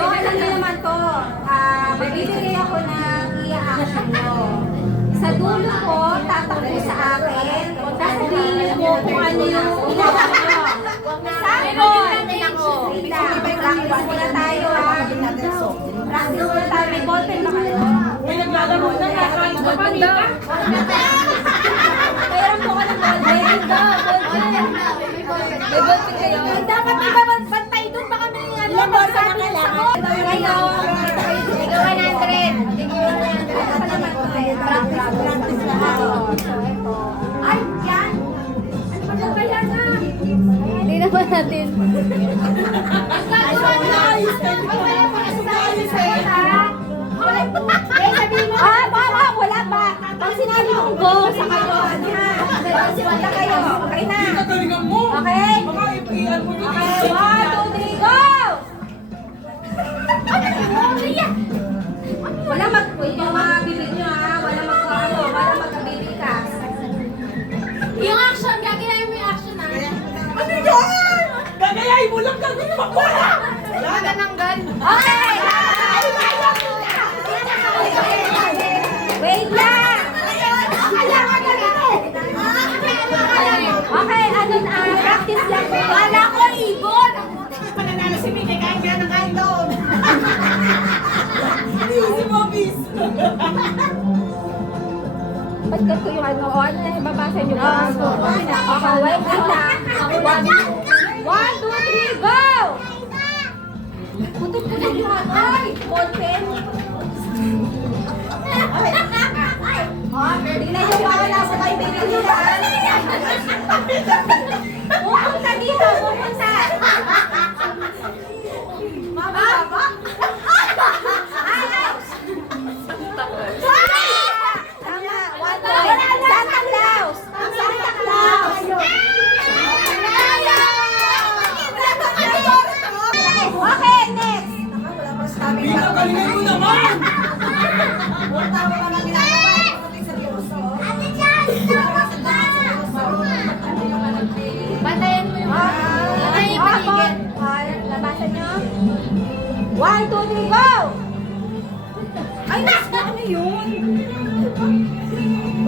So, alam niyo naman to. Magbibigay ako ng i-action nyo. Sa dulo ko, tatakbo sa akin. Sasabihin niyo po kung ano yung ginawa nyo. Sample! Wait lang. Practice muna tayo, ha? Practice muna tayo. May ballpen ba kayo? May naglalaro na kahit sa panika. Mayroon po ka ng ballpen. May ballpen kayo? Dapat iba bantay doon. Baka may ilang ballpen na kailangan. Kayo. Ikaw 100. Practice na ako. Ay, yan. Ano ba lang kaya na? Hindi naman natin. Wala pa. Pag sinabi mong go, sa kayo. Siwala kayo. Okay na. Hindi ka galingan mo. Okay? Baka ipian mo yun. Okay, 1, 2, 3, go! Wala wait yung mga bibig nyo, ha? Wala wala magkabibig ka. Yung action, gagayahin mo yung action na. Ano yun? Gagayahin mo lang gagawin mo. Wala! Wala na. Nananggal. Okay! Wait lang! Okay, ano na? Practice lang po. Wala ko ibon. Pananalo si Mika kahit kaya ng kahit doon. Hindi si Mobis. Ba't ganito yung ano? O, ano na babasa nyo ba? Okay, wait lang. 1, 2, 3, go! Putot-putot yung ano. Ay! Ballpen. Tingnan nyo yung wala sa kayo binilihan. Pupunta dito, pupunta. Mama? Tama, 1 point. Santa Claus. Santa Claus. Okay, next. Mika, galingan mo naman. Bantayan mo yung bantayan yung paligid. Labasan nyo. 1, 2, 3, go! Ay, ano yun?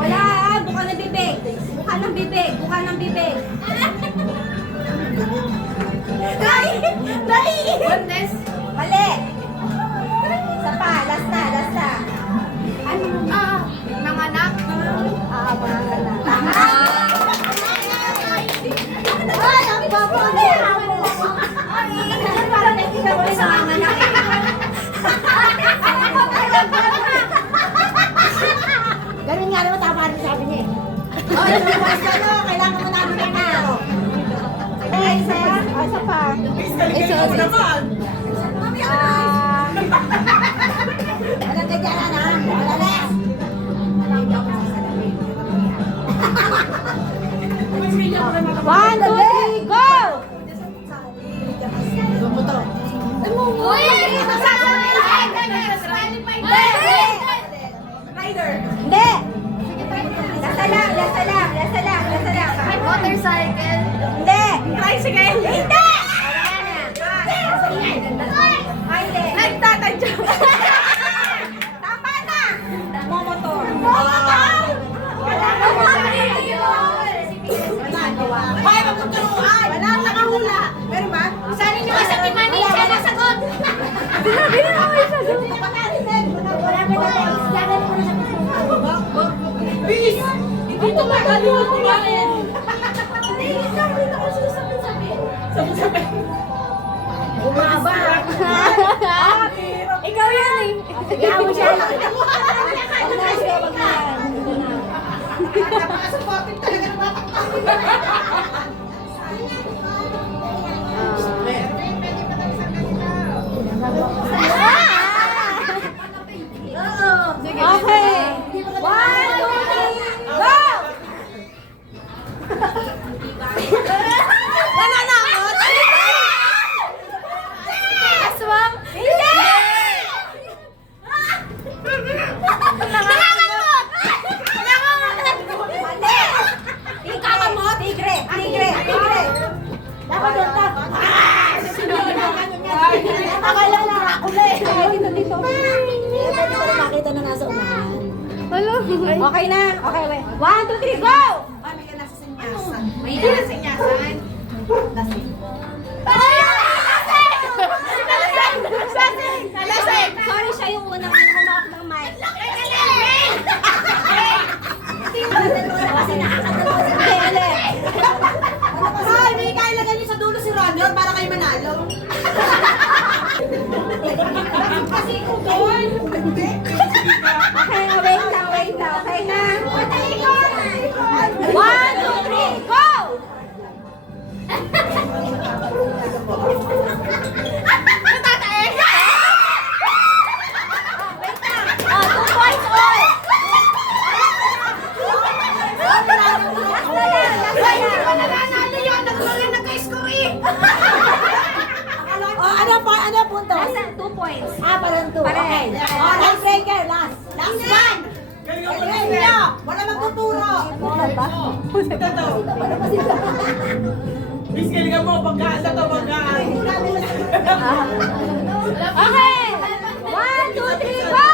Wala, buka ng bibig. Buka ng bibig, buka ng bibig. Goodness. Mali. Isa pa, last na. Ano? Nanganak. Mga anak. Ay, ang babo. Parang nagtigang ko sa mga anak. Ganun nga naman, tama rin sabi niya eh. Oh, kailangan mo namin na. Isa pa. Galingan mo naman. Walang ganyan na. Wala na. 1, 2, 3, go! Uy! Hindi! Lasa lang. Motorcycle. Hindi! Tricycle. Hindi! Ay, hindi. Nagtatadya. Tama na! Momotor. Ay, magtuturuan. Wala, nakahula. Meron ba? Sana nyo isa timani siya nasagot. Sinabi na ako isa doon. Wala ka na. Bis! Hindi tumagal yung kumain. Sabi. Bumaba. Ikaw yan eh. Sige, mo siya. Wag na siya, wag na yan. Ito na. Napaka-supportive talaga ng bata. Okay. 1, 2, 3, go! Nananakot? Aswang? Hindi! Nangangamot! Mali! Ikakamot? Tigre! Dapat doon ka. Akala na. dito. Pwede ko rin makita na nasa unahan. Hello. Okay na. Okay, wait. 1, 2, 3, go! Ay, may nasa sinyasan. May nasinyasan. Sorry, siya yung unang humawak ng mic. Kasi nakakatalo si Tele. Ay, may kailagay niyo sa dulo si Ronald para kayo manalo. Kasi ko doon. Okay, wait lang. Okay na. 1, 2, 3, go! Wait lang. 2 points all. Ano punto? Nasa 2 points. Parang 2. Pare. Okay. Last breaker, last. Last one. Wala magtuturo. Miss, galingan mo, pagkaan na to, pagkaan. Okay. 1, 2, 3, go!